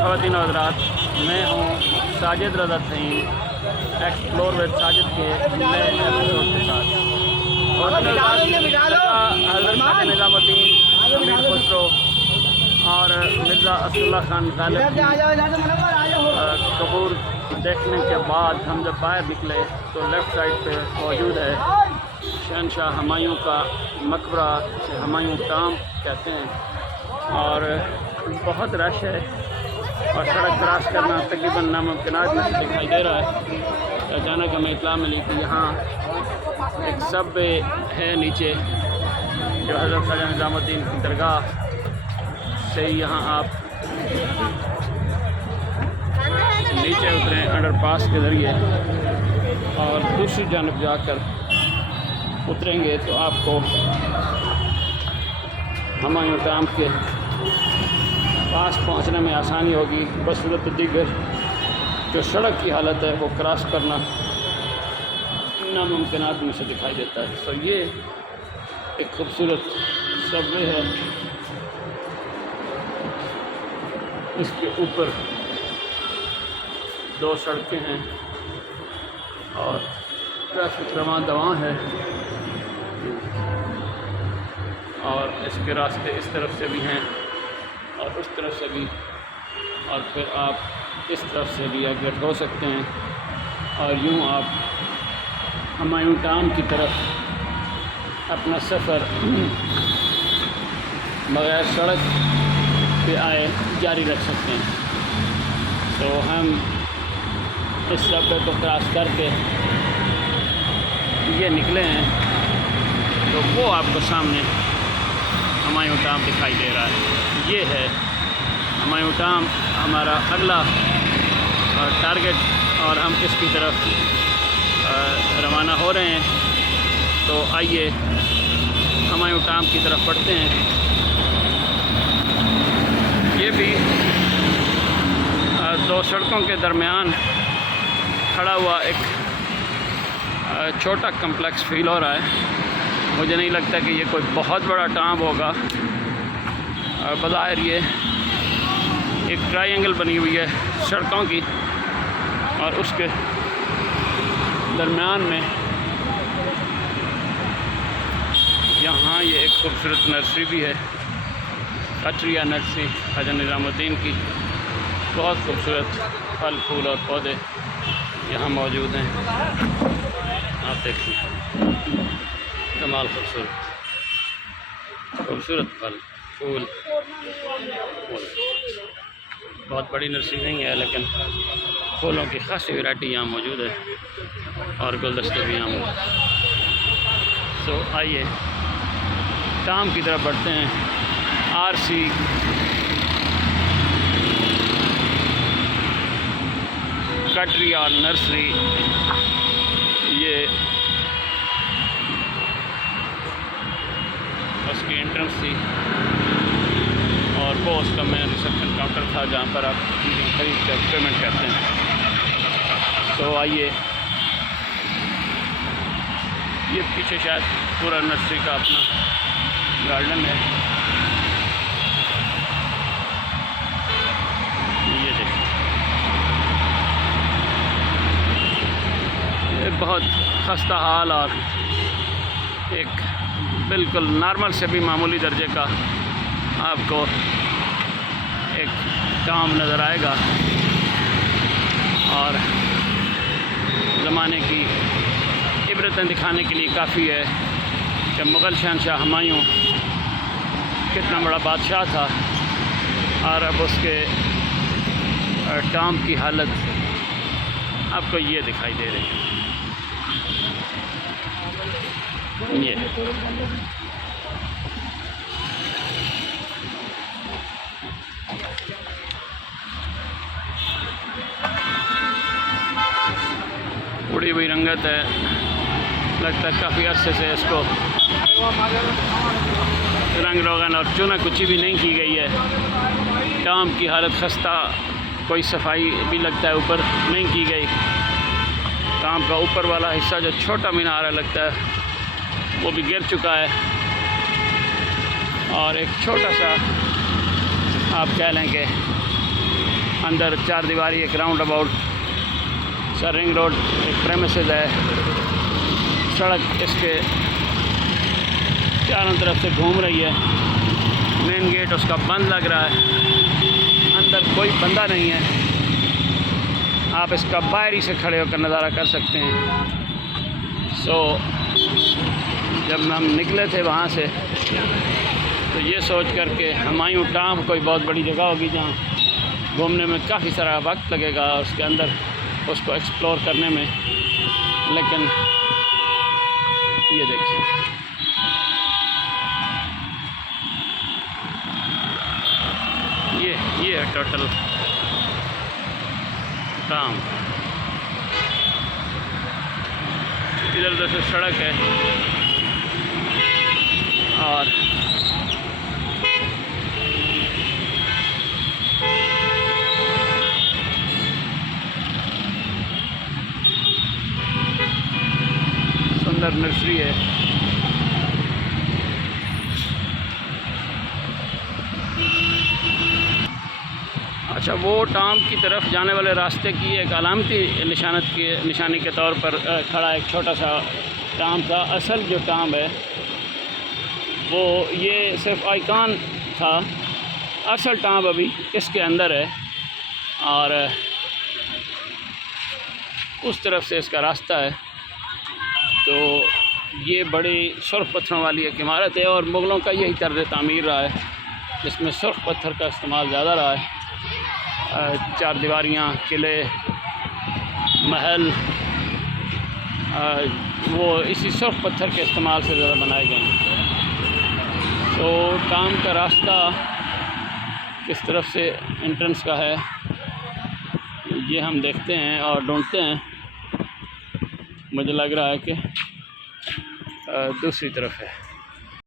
ख़वातीन और हज़रात, मैं हूँ साजिद रज़ा सईद, एक्सप्लोर विद साजिद के नए एपिसोड के साथ। हज़रत ख़ाजा निज़ामुद्दीन, अमीर खुसरो और मिर्ज़ा असदुल्ला खान गालिब कबूर देखने के बाद हम जब बाहर निकले तो लेफ़्ट साइड पे मौजूद है शहंशाह हुमायूं का मकबरा, जिसे हुमायूं टॉम्ब कहते हैं, और बहुत रश है और सड़क क्रॉस करना तकरीबन नामुमकिन दिखाई दे रहा है। अचानक हमें इत्तला मिली कि यहाँ एक सबवे है नीचे, जो हज़रत ख़ाजा निज़ामुद्दीन की दरगाह से यहाँ आप नीचे उतरें अंडरपास के ज़रिए और दूसरी जानब जाकर उतरेंगे तो आपको हुमायूं टॉम्ब के पास पहुंचने में आसानी होगी। बसूरत दीगर जो सड़क की हालत है वो क्रॉस करना नामुमकिन आदमी से दिखाई देता है। तो ये एक खूबसूरत सबवे है, इसके ऊपर 2 सड़कें हैं और ट्रैफिक रवां दवां है और इसके रास्ते इस तरफ से भी हैं और उस तरफ से भी, और फिर आप इस तरफ से भी एग्जिट हो सकते हैं और यूँ आप हुमायूं टॉम्ब की तरफ अपना सफ़र बग़ैर सड़क पे आए जारी रख सकते हैं। तो हम इस सबवे को क्रॉस करके ये निकले हैं तो वो आपको सामने हुमायूं टॉम्ब दिखाई दे रहा है। ये है हुमायूं टॉम्ब हमारा अगला टारगेट और हम इसकी तरफ रवाना हो रहे हैं। तो आइए हुमायूं टॉम्ब की तरफ बढ़ते हैं। ये भी 2 सड़कों के दरमियान खड़ा हुआ एक छोटा कम्प्लेक्स फील हो रहा है। मुझे नहीं लगता कि ये कोई बहुत बड़ा टॉम्ब होगा। बज़ाहिर ये एक ट्रायंगल बनी हुई है सड़कों की और उसके दरमियान में यहाँ ये एक खूबसूरत नर्सरी भी है, कटरिया नर्सरी ख़ाजा निज़ामुद्दीन की। बहुत खूबसूरत फल फूल और पौधे यहाँ मौजूद हैं, आप देखिए कमाल खूबसूरत फल फूल। बहुत बड़ी नर्सरी नहीं है लेकिन फूलों की खासी वैरायटी यहाँ मौजूद है और गुलदस्ते भी यहाँ मौजूद। तो आइए टॉम्ब की तरफ बढ़ते हैं। RC कटरिया नर्सरी, ये उसकी एंट्रेंस थी और वो उसका मेन रिसेप्शन काउंटर था जहाँ पर आप चीज़ें खरीद कर पेमेंट करते हैं। तो आइए, ये पीछे शायद पूरा नर्सरी का अपना गार्डन है। ये देखिए, ये बहुत खस्ता हाल और एक बिल्कुल नॉर्मल से भी मामूली दर्जे का आपको एक टॉम्ब नज़र आएगा और ज़माने की इबरतें दिखाने के लिए काफ़ी है कि मुग़ल शहंशाह हुमायूं कितना बड़ा बादशाह था और अब उसके टॉम्ब की हालत आपको ये दिखाई दे रही है। ये उड़ी हुई रंगत है, लगता है काफ़ी अरसे से इसको रंग रोगन और चूना कुची भी नहीं की गई है। टॉम्ब की हालत खस्ता, कोई सफाई भी लगता है ऊपर नहीं की गई। टॉम्ब का ऊपर वाला हिस्सा जो छोटा मीनार है लगता है वो भी गिर चुका है और एक छोटा सा आप कह लें कि अंदर 4 दीवारी, एक राउंड अबाउट, रिंग रोड, एक प्रेमिसेस है। सड़क इसके चारों तरफ से घूम रही है। मेन गेट उसका बंद लग रहा है, अंदर कोई बंदा नहीं है। आप इसका बाहरी से खड़े होकर नज़ारा कर सकते हैं। जब हम निकले थे वहाँ से तो ये सोच कर के हुमायूं टांब कोई बहुत बड़ी जगह होगी जहाँ घूमने में काफ़ी सारा वक्त लगेगा उसके अंदर उसको एक्सप्लोर करने में, लेकिन ये देखिए ये है टोटल टांब। इधर उधर से सड़क है और सुंदर नर्सरी है। अच्छा, वो टांब की तरफ जाने वाले रास्ते की एक अलामती निशानी के तौर पर खड़ा एक छोटा सा टांब था। असल जो टांब है वो ये सिर्फ आइकॉन था, असल टांब अभी इसके अंदर है और उस तरफ से इसका रास्ता है। तो ये बड़ी सुर्ख पत्थरों वाली एक इमारत है और मुग़लों का यही तर्ज़ तामीर रहा है, जिसमें सुर्ख पत्थर का इस्तेमाल ज़्यादा रहा है। 4 दीवारियाँ, किले, महल वो इसी सुर्ख पत्थर के इस्तेमाल से ज़्यादा बनाए गए हैं। तो टांब का रास्ता किस तरफ से एंट्रेंस का है ये हम देखते हैं और ढूंढते हैं। मुझे लग रहा है कि दूसरी तरफ है।